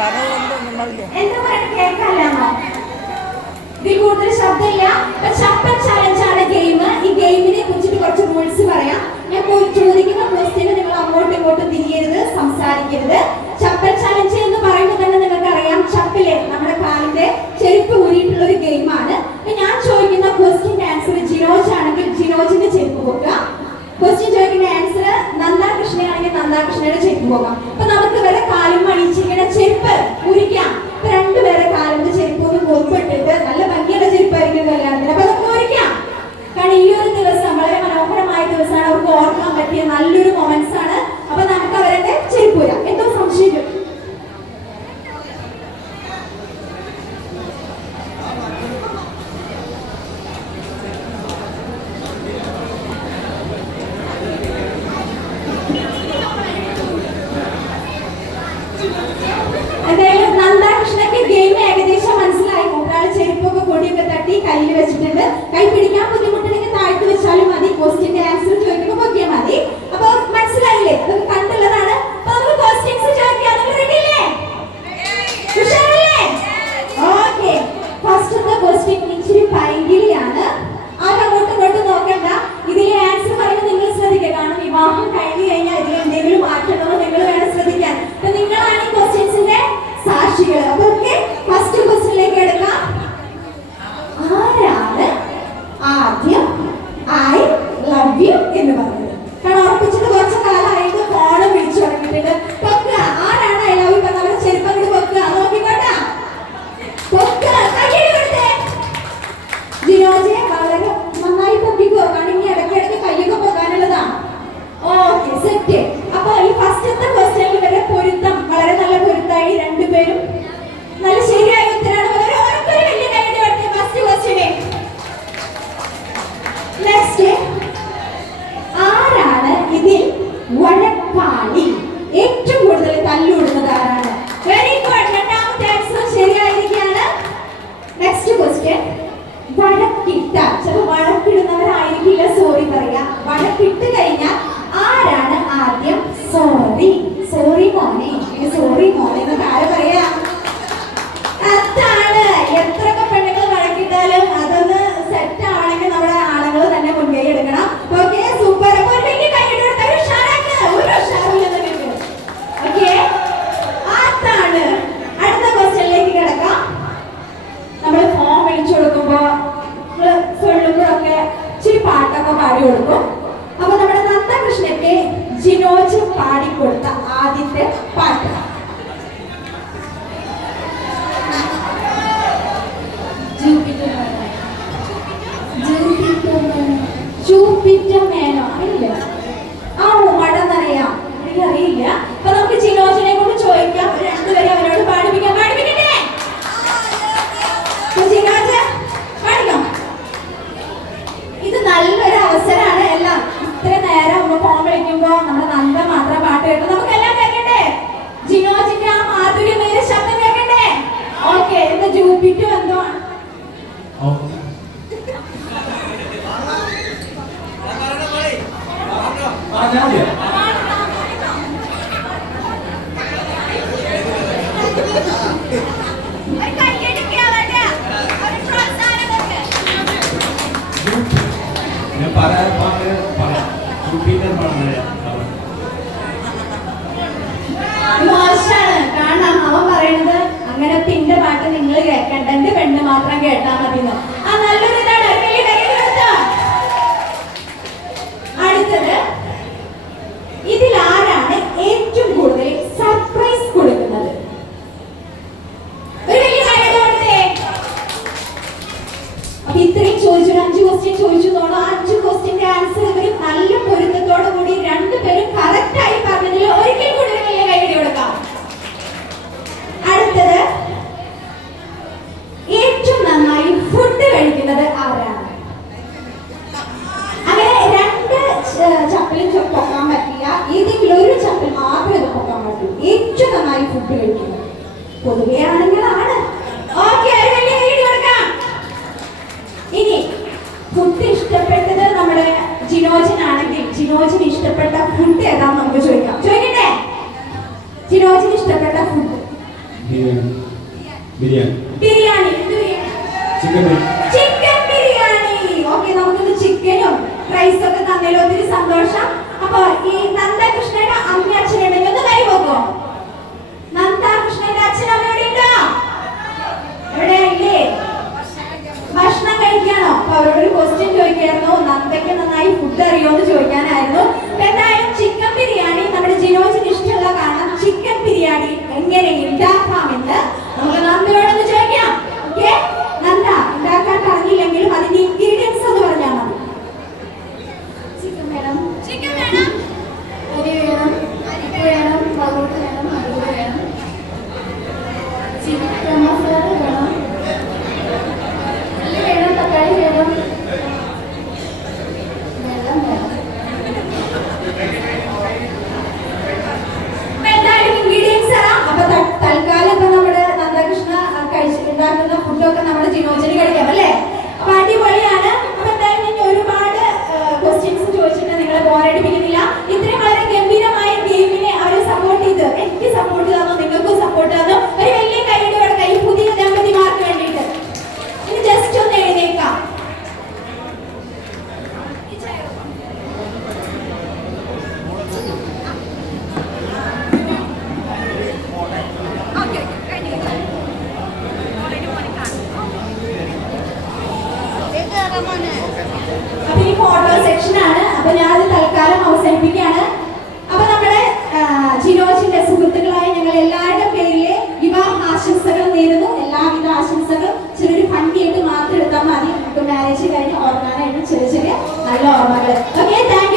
എന്താ പറയാ കേൾക്കാമോ? ഇതിൽ കൂടുതൽ ശബ്ദമില്ല. ചപ്പൽ ചാലഞ്ച് ആണ് ഗെയിം. ഈ ഗെയിമിനെ കുറിച്ചിട്ട് കുറച്ച് റൂൾസ് പറയാം. ഞാൻ ചോദിക്കുന്ന ക്വസ്റ്റ്യന് നിങ്ങൾ അങ്ങോട്ടും ഇങ്ങോട്ടും തിരിയരുത്, സംസാരിക്കരുത്. ചപ്പൽ ചാലഞ്ച് എന്ന് പറയുമ്പോൾ തന്നെ നിങ്ങൾക്ക് അറിയാം, ചപ്പല് നമ്മുടെ കാലിന്റെ ചെരുപ്പ് ഊരിയിട്ടുള്ള ഒരു ഗെയിമാണ്. ഞാൻ ചോദിക്കുന്ന ക്വസ്റ്റ്യന്റെ ആൻസർ ജിനോജ് ആണെങ്കിൽ ജിനോജിന്റെ ചെരുപ്പ് പോക്കുക. ക്വസ്റ്റ്യൻ ചോദിക്കുന്ന ആൻസർ നന്ദാകൃഷ്ണയാണെങ്കിൽ നന്ദാകൃഷ്ണയുടെ ചെരുപ്പ് പോകാം. അപ്പൊ നമുക്ക് വരെ കാലും അണിയിച്ചിരിക്കുന്ന ചെരുപ്പ് ഊരിക്കാം. രണ്ടുപേരെ കാലിന്റെ ചെരുപ്പ് ഒന്ന് കോർപ്പിട്ടിട്ട് നല്ല ഭംഗിയുള്ള ചെരുപ്പായിരിക്കും കല്യാണത്തിന്. അപ്പൊ നമുക്ക് ഊരിക്കാം. കാരണം ഈ ഒരു ദിവസം വളരെ മനോഹരമായ ദിവസമാണ്. അവർക്ക് ഓർക്കാൻ പറ്റിയ നല്ലൊരു മൊമെന്റ്സ് ആണ്. അപ്പൊ നമുക്ക് അവരുടെ ചെരുപ്പ് ഊരാം. എന്തോ സംശയം? എന്തായാലും നന്ദാകൃഷ്ണക്ക് ഗെയിം ഏകദേശം മനസ്സിലായി. ഒരാൾ ചെരുപ്പൊക്കെ പൊടിയൊക്കെ തട്ടി കയ്യിൽ വെച്ചിട്ടുണ്ട്. കൈ പിടിക്കാൻ ബുദ്ധിമുട്ടുണ്ടെങ്കിൽ താഴ്ത്തി വെച്ചാലും മതി. ക്വസ്റ്റ്യന്റെ ആൻസർ ചോദിക്കുമ്പോൾ പൊക്കിയാൽ മതി. അപ്പൊ മനസ്സിലായില്ലേ? അതൊക്കെ കണ്ടുള്ളതാണ്. അപ്പൊ നമുക്ക് ക്വസ്റ്റ്യൻസ് ചോദിക്കാം. നിങ്ങൾ റെഡിയല്ലേ? ഉഷാറല്ലേ? ഓക്കെ. ഫസ്റ്റത്തെ ക്വസ്റ്റ്യൻ ഇച്ചിരി പൈങ്കിളിയാണ്. ആരും അങ്ങോട്ടും ഇങ്ങോട്ടും നോക്കണ്ട. ഇതിലെ ആൻസർ പറയുന്നത് നിങ്ങൾ ശ്രദ്ധിക്കുക. കാരണം വിവാഹം കഴിഞ്ഞു കഴിഞ്ഞാൽ ഇതിൽ എന്തെങ്കിലും മാറ്റണമെന്ന് നിങ്ങൾ വേണം ശ്രദ്ധിക്കാൻ. അപ്പൊ നിങ്ങളാണ് ഈ ക്വസ്റ്റ്യൻസിന്റെ സാക്ഷികൾ. അപ്പൊ ഓക്കെ, ഫസ്റ്റ് ക്വസ്റ്റ്യനിലേക്ക് എടുക്കാം. ആരാണ് ആദ്യം ഐ ലവ് യു എന്ന് പറഞ്ഞത്? കാരണം ഉറപ്പിച്ചിട്ട് കുറച്ച് കാലമായിട്ട് ഫോണ് വിളിച്ചു തുടങ്ങിയിട്ടുണ്ട്. പൊക്കുക. ആരാണ് ഐ ലവ് യു പറഞ്ഞവരെ ചെരുപ്പം പൊക്കുക. നോക്കിക്കോട്ടാ. പൊക്കുക. കയ്യടി കൊടുത്തേ. ജിനോജയെ വളരെ നന്നായി പൊക്കിക്കോ. കാരണം ഇനി ഇടയ്ക്കിടയ്ക്ക് കയ്യൊക്കെ പൊക്കാനുള്ളതാണ്. Okay, set. അപ്പൊ ഈ ഫസ്റ്റത്തെ ക്വസ്റ്റ്യനിൽ ഇവരുടെ പൊരുത്തം വളരെ നല്ല പൊരുത്തായി. രണ്ടുപേരും നല്ല ശരിയായ ഉത്തരാണ്. ഒരു വലിയ കൈയ്യടി കൊടുത്തേ ഫസ്റ്റ് ക്വസ്റ്റ്യന്. നെക്സ്റ്റ്, ആരാണ് ഇതിൽ വഴക്കാളി? ഏറ്റവും കൂടുതൽ തല്ലുകൊടുക്കുന്നത് ആരാണ്? Very good. രണ്ടാമത്തെ ആൻസർ ശരിയായിരിക്കുകയാണ്. നെക്സ്റ്റ് ക്വസ്റ്റ്യൻ, വഴക്കിട്ടാൽ ചിലപ്പോൾ വഴക്കിടുന്നവരായിരിക്കില്ല സോറി പറയാ. വഴക്കിട്ട് കഴിഞ്ഞാൽ ആരാണ് ആദ്യം സോറി? സോറി മോനെ, സോറി മോനെ എന്നൊക്കെ ആര് പറയാ? അതാണ്. എത്രയൊക്കെ പെണ്ണുങ്ങൾ വഴക്കിട്ടാലും അതൊന്ന് സെറ്റ് ആവണമെങ്കിൽ നമ്മുടെ ആളുകൾ തന്നെ മുൻകൈ എടുക്കണം. Okay, super. അപ്പൊ ഒരു വലിയ കൈയ്യടി കൊടുത്താൽ ഒരു ഉഷാറാക്ക്. ഒരു ഉഷാറില്ലെന്ന് കിട്ടും. ഓക്കെ, അതാണ്. അടുത്ത ക്വസ്റ്റ്യനിലേക്ക് കിടക്കാം. നമ്മൾ ഫോൺ വിളിച്ചു കൊടുക്കുമ്പോ ചൊല്ലുമ്പോഴൊക്കെ ഇച്ചിരി പാട്ടൊക്കെ പാടി കൊടുക്കും. അപ്പൊ നമ്മുടെ നന്ദകൃഷ്ണയ്ക്ക് ജിനോജ് പാടിക്കൊടുത്ത ആദ്യത്തെ പാട്ട് ജൂപ്പിറ്റർ മേനോ അറിയില്ല. ആ മഴ നനയാം അറിയില്ല. അപ്പൊ നമുക്ക് ജിനോജിനെ കൊണ്ട് ചോദിക്കാം. രണ്ടുപേരും അവരോട് പാടിപ്പിക്കാം. പാടിപ്പിക്കട്ടെ ജിനോജ്, പാടിക്കാം. ഇത് നല്ലൊരു അവസരമാണ്. എല്ലാം ഇത്ര നേരം നമ്മൾ ഫോൺ വിളിക്കുമ്പോ നമ്മുടെ നന്ദ മാത്രം പാട്ട് കേട്ടു. നമുക്ക് എല്ലാം കേൾക്കണ്ടേ? ജിനോജിന്റെ ആ മാധുര്യമേറിയ ശബ്ദം കേൾക്കണ്ടേ? ഓക്കെ, ഇത് ജൂപ്പിറ്റർ എന്തോ ആണ്. മോശാണ്. കാരണം അവൻ പറയുന്നത് അങ്ങനെ പിന്റെ പാട്ട് നിങ്ങൾ കേൾക്കണ്ട, എന്റെ പെണ്ണ് മാത്രം കേട്ടാ മതി. ആ നല്ലൊരു ഇതാണ്. അടുത്തത്, ഇതിലാരാണ് ഏറ്റവും കൂടുതൽ സർപ്രൈസ് കൊടുക്കുന്നത്? ഒരു വലിയ കാര്യം കൊടുത്തേ. അപ്പൊ ഇത്രയും ചോദിച്ചു, 5 ക്വസ്റ്റ്യൻ ചോദിച്ചു തോന്നുന്നു. ആ 5 ക്വസ്റ്റ്യന്റെ ആൻസർ ഇവർ നല്ല പൊരുത്തത്തോടു കൂടി രണ്ടുപേരും കറക്റ്റ് ആയി പറഞ്ഞതിൽ ഒരിക്കൽ കൂടി ഒരു വലിയ കൈയ്യടി കൊടുക്കാം. അടുത്തത്, ഏറ്റവും നന്നായി ഫുഡ് കഴിക്കുന്നത് ആരാണ്? അങ്ങനെ 2 ചപ്പലും പൊക്കാൻ പറ്റില്ല. ഏതെങ്കിലും ഒരു ചപ്പൽ മാത്രമേ ഇത് പൊക്കാൻ പറ്റൂ. ഏറ്റവും നന്നായി ഫുഡ് കഴിക്കുന്നത് പൊതുവെ ആണുങ്ങളാണ്. ഓക്കെ, വലിയ കൈയ്യടി കൊടുക്കാം. ഇനി ഫുഡ് ഇഷ്ടപ്പെട്ടത് നമ്മുടെ ജിനോജിനാണെങ്കിൽ ജിനോജിന് ഇഷ്ടപ്പെട്ട ഫുഡ് ഏതാന്ന് നമുക്ക് ചോദിക്കാം. ചോദിക്കട്ടെ? ജിനോജിന് ഇഷ്ടപ്പെട്ട food biryani. Biryani. Chicken biryani. Okay, നമുക്കിന്ന് ചിക്കനും റൈസും ഒക്കെ തന്നതിൽ ഒത്തിരി സന്തോഷം. അപ്പൊ ഈ നന്ദകൃഷ്ണയുടെ അമ്മ അച്ഛനുണ്ടെങ്കിൽ ഒന്ന് കൈ പോക്കോ. നന്ദകൃഷ്ണന്റെ അച്ഛൻ അമ്മയോടെ ഉണ്ടോ? എവിടെ ഇല്ലേ? ഭക്ഷണം കഴിക്കാനോ? അപ്പൊ അവരോടൊരു ക്വസ്റ്റ്യൻ ചോദിക്കായിരുന്നു. നന്ദയ്ക്ക് നന്നായി ഫുഡ് അറിയോന്ന് ചോദിക്കാനായിരുന്നു. എന്തായാലും ചിക്കൻ ബിരിയാണി നമ്മുടെ ജിനോജിന് ഇഷ്ടമുള്ള കാരണം ചിക്കൻ ബിരിയാണി എങ്ങനെ ഉണ്ടാക്കാമെന്ന് നമുക്ക് നന്ദയോടൊന്ന് ചോദിക്കാം. ഓക്കെ, നന്ദ ഉണ്ടാക്കാൻ അറിയില്ലെങ്കിലും അതിന്റെ ഇൻഗ്രീഡിയൻസ് ഒന്ന് പറഞ്ഞാൽ മതി. ചിക്കൻ വേണം, അരി വേണം, അരിപ്പ് വേണം, പൗഡർ വേണം, അരിപ്പ് വേണം, ചിക്കൻ മസാല വേണം, ഉള്ളി വേണം, തക്കാളി വേണം, വെള്ളം വേണം. എന്തായാലും ഇൻഗ്രീഡിയൻസ് അപ്പൊ തൽക്കാലം ഇപ്പൊ നമ്മുടെ നന്ദകൃഷ്ണ കഴിച്ചിട്ടുണ്ടാക്കുന്ന ഫുഡൊക്കെ നമ്മുടെ ജിനോജിന് കഴിക്കാം അല്ലേ? അപ്പൊ അടിപൊളിയാണ്. അപ്പൊ എന്തായാലും ഞാൻ ഒരുപാട് ക്വസ്റ്റ്യൻസ് ചോദിച്ചിട്ട് നിങ്ങളെ ബോറടിപ്പിക്കുന്നില്ല. ഇത്രയും വളരെ ഗംഭീരമായ ഗെയിമിനെ അവരെ സപ്പോർട്ട് ചെയ്ത് എനിക്ക് സപ്പോർട്ട് തന്നു, നിങ്ങൾക്കും സപ്പോർട്ട് തന്നു. ഒരു വലിയ കൈയുടെ കൊടുക്കാം ഈ പുതിയ ദമ്പതിമാർക്ക് വേണ്ടിയിട്ട്. ഇനി ജസ്റ്റ് ഒന്ന് എഴുന്നേക്കാം. അപ്പൊ ഈ ഫോട്ടോ സെക്ഷൻ ആണ്. അപ്പൊ ഞാനത് തൽക്കാലം അവസാനിപ്പിക്കുകയാണ്. അപ്പൊ നമ്മുടെ ജിനോജിന്റെ സുഹൃത്തുക്കളായ ഞങ്ങൾ എല്ലാവരുടെ പേരിലെ വിവാഹ ആശംസകൾ നേരുന്നു. എല്ലാവിധ ആശംസകളും ചെറിയൊരു ഭംഗിയായിട്ട് മാത്രം എടുത്താൽ മതി. നമുക്ക് മാരേജ് കഴിഞ്ഞ് ഓർക്കാനായിട്ട് ചെറിയ ചെറിയ നല്ല ഓർമ്മകൾ. Okay, thank